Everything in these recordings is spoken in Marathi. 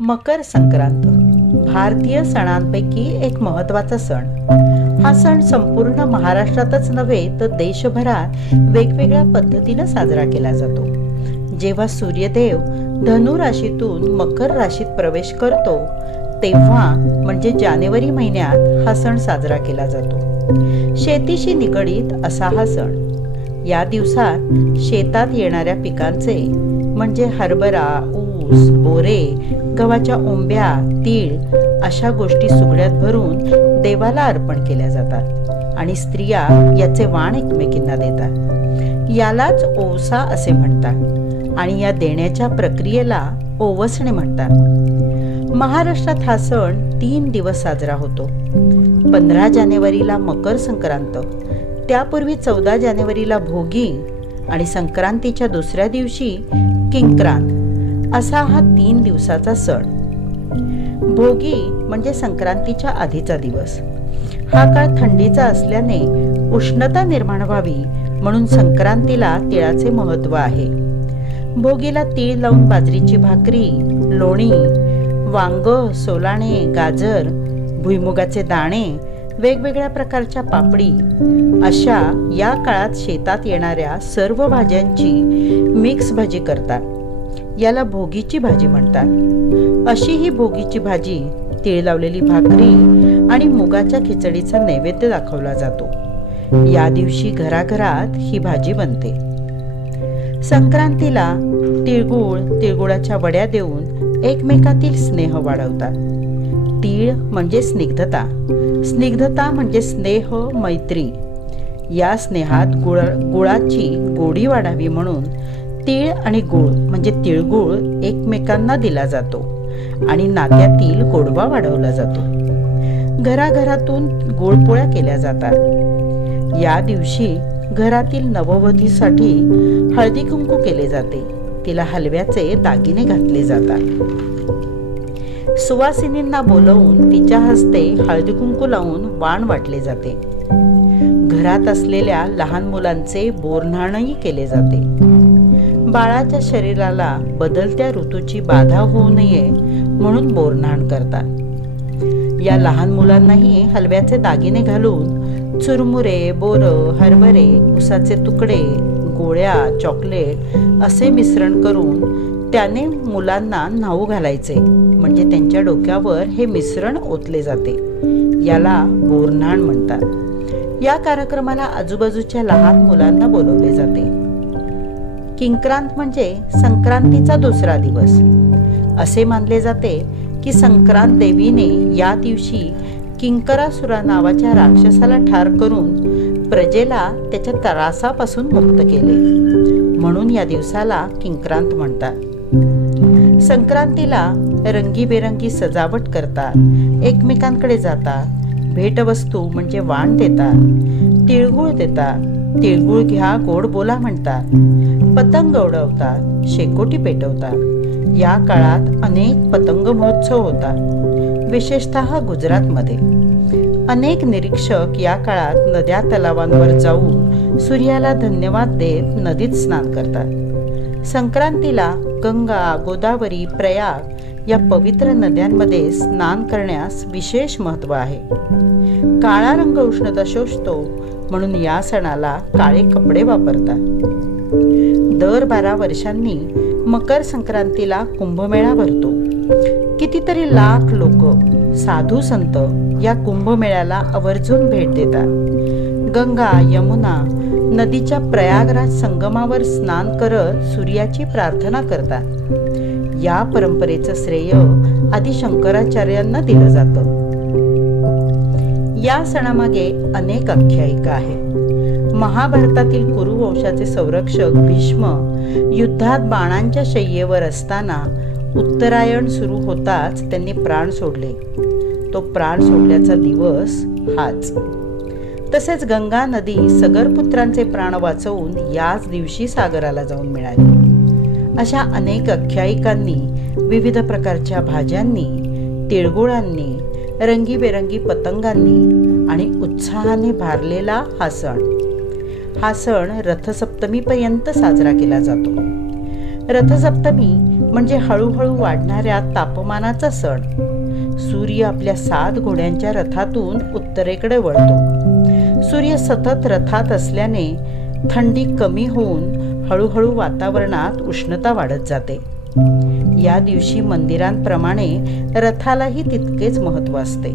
मकर संक्रांत. भारतीय सणांपैकी एक महत्त्वाचा सण. हा सण संपूर्ण महाराष्ट्रातच नव्हे तर देशभरात वेगवेगळ्या पद्धतीनं साजरा केला जातो. जेव्हा सूर्यदेव धनु राशीतून मकर राशीत प्रवेश करतो तेव्हा म्हणजे जानेवारी महिन्यात हा सण साजरा केला जातो. शेतीशी निगडीत असा हा सण. या दिवसात शेतात येणाऱ्या पिकांचे म्हणजे हरभरा ऊस बोरे गव्हाच्या ओंब्या तीळ अशा गोष्टी सुगड्यात भरून देवाला अर्पण केल्या जातात आणि स्त्रिया याचे वाण एकमेकींना देतात. यालाच ओवसा असे म्हणतात आणि या देण्याच्या प्रक्रियेला ओवसणे म्हणतात. महाराष्ट्रात हा सण तीन दिवस साजरा होतो. पंधरा जानेवारीला मकर संक्रांत त्यापूर्वी चौदा जानेवारीला भोगी आणि संक्रांतीच्या दुसऱ्या दिवशी किंक्रांत. असा हा तीन दिवसाचा सण. भोगी म्हणजे संक्रांतीच्या आधीचा दिवस. हा काळ थंडीचा असल्याने उष्णता निर्माण व्हावी म्हणून संक्रांतीला तिळाचे महत्त्व आहे. भोगीला तीळ लावून बाजरीची भाकरी लोणी वांग सोलाणे गाजर भुईमुगाचे दाणे वेगवेगळ्या प्रकारच्या पापडी. अशा या काळात शेतात येणाऱ्या सर्व भाज्यांची मिक्स भाजी करतात. याला भोगीची भाजी म्हणतात. अशी ही भोगीची भाजी तीळ लावलेली भाकरी आणि मुगाच्या खिचडीचा नैवेद्य दाखवला जातो. या दिवशी घराघरात ही भाजी बनते. संक्रांतीला तिळगुळ तिळगुळाच्या वड्या देऊन एकमेकातील स्नेह वाढवतात. तीळ म्हणजे स्निग्धता. स्निग्धता म्हणजे स्नेह मैत्री. या स्नेहात गुळ गुळाची गोडी वाढावी म्हणून तीळ आणि गुळ म्हणजे तिळगुळ एकमेकांना दिला जातो आणि नात्यातील गोडवा वाढवला जातो. घराघरातून गुळपोळ्या केल्या जातात. या दिवशी घरातील नववधीसाठी हळदी कुंकू केले जाते. तिला हलव्याचे दागिने घातले जातात. सुवासिनींना बोलवून तिच्या हस्ते हळदी कुंकू लावून वाण वाटले जाते. घरात असलेल्या लहान मुलांचे बोरन्हाणही केले जाते. बाळाच्या शरीराला बदलत्या ऋतूची बाधा होऊ नये म्हणून बोरन्हाण करतात. या लहान मुलांनाही हलव्याचे दागिने घालून चुरमुरे बोर हरभरे उसाचे तुकडे गोळ्या चॉकलेट असे मिश्रण करून त्याने मुलांना न्हाऊ घालायचे. म्हणजे त्यांच्या डोक्यावर हे मिश्रण ओतले जाते. याला बोरन्हाण म्हणतात. या कार्यक्रमाला आजूबाजूच्या लहान मुलांना बोलवले जाते. किंक्रांत म्हणजे संक्रांतीचा दुसरा दिवस. असे मानले जाते की संक्रांत देवीने या दिवशी किंकरासुरा नावाच्या राक्षसाला ठार करून प्रजेला त्याच्या त्रासापासून मुक्त केले. म्हणून या दिवसाला किंक्रांत म्हणतात. संक्रांतीला रंगीबेरंगी सजावट करतात एकमेकांकडे जातात भेटवस्तू म्हणजे वाण देतात तिळगुळ देतात तिळगुळ घ्या गोड बोला म्हणतात पतंग उडवतात शेकोटी पेटवतात. या काळात अनेक पतंग महोत्सव होतात विशेषतः गुजरातमध्ये. अनेक निरीक्षक या काळात नद्या तलावांवर जाऊन सूर्याला धन्यवाद देत नदीत स्नान करतात. संक्रांतीला गंगा गोदावरी प्रयाग या पवित्र नद्यांमध्ये स्नान करण्यास विशेष महत्त्व आहे. काळा रंग उष्णता शोषतो म्हणून या सणाला काळे कपडे वापरतात. दर बारा वर्षांनी मकर संक्रांतीला कुंभमेळा भरतो. कितीतरी लाख लोक साधू संत या कुंभमेळ्याला आवर्जून भेट देतात. गंगा यमुना नदीच्या प्रयागराज संगमावर स्नान करत सूर्याची प्रार्थना करतात. या परंपरेचं श्रेय आदी शंकराचार्यांना दिलं जातं. या सणामागे अनेक आख्यायिका आहे महाभारतातील कुरुवंशाचे संरक्षक भीष्म युद्धात बाणांच्या शय्येवर असताना उत्तरायण सुरू होताच त्यांनी प्राण सोडले. तो प्राण सोडल्याचा दिवस हाच. तसेच गंगा नदी सगरपुत्रांचे प्राण वाचवून याच दिवशी सागराला जाऊन मिळाली. अशा अनेक आख्यायिकांनी विविध प्रकारच्या भाज्यांनी तिळगुळांनी रंगीबेरंगी पतंगांनी आणि उत्साहाने भारलेला हा सण. हा सण रथसप्तमीपर्यंत साजरा केला जातो. रथसप्तमी म्हणजे हळूहळू वाढणाऱ्या तापमानाचा सण. सूर्य आपल्या सात घोड्यांच्या रथातून उत्तरेकडे वळतो. सूर्य सतत रथात असल्याने थंडी कमी होऊन हळूहळू वातावरणात उष्णता वाढत जाते. या दिवशी मंदिरांप्रमाणे रथालाही तितकेच महत्त्व असते.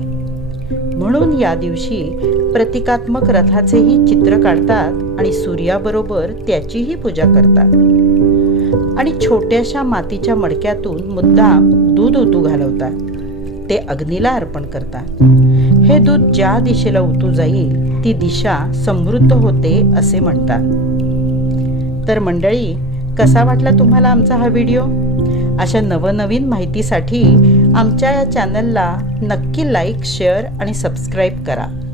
म्हणून या दिवशी प्रतिकात्मक रथाचेही चित्र काढतात आणि सूर्याबरोबर त्याचीही पूजा करतात. आणि छोट्याशा मातीच्या मडक्यातून मुद्दाम दूध ओतू घालवतात. ते अग्नीला अर्पण करतात. हे दूध ज्या दिशेला उतू जाईल ती दिशा समृद्ध होते असे म्हणतात. तर मंडळी कसा वाटला तुम्हाला आमचा हा व्हिडिओ? अशा नवनवीन माहितीसाठी आमच्या या चॅनलला नक्की लाईक शेअर आणि सबस्क्राईब करा.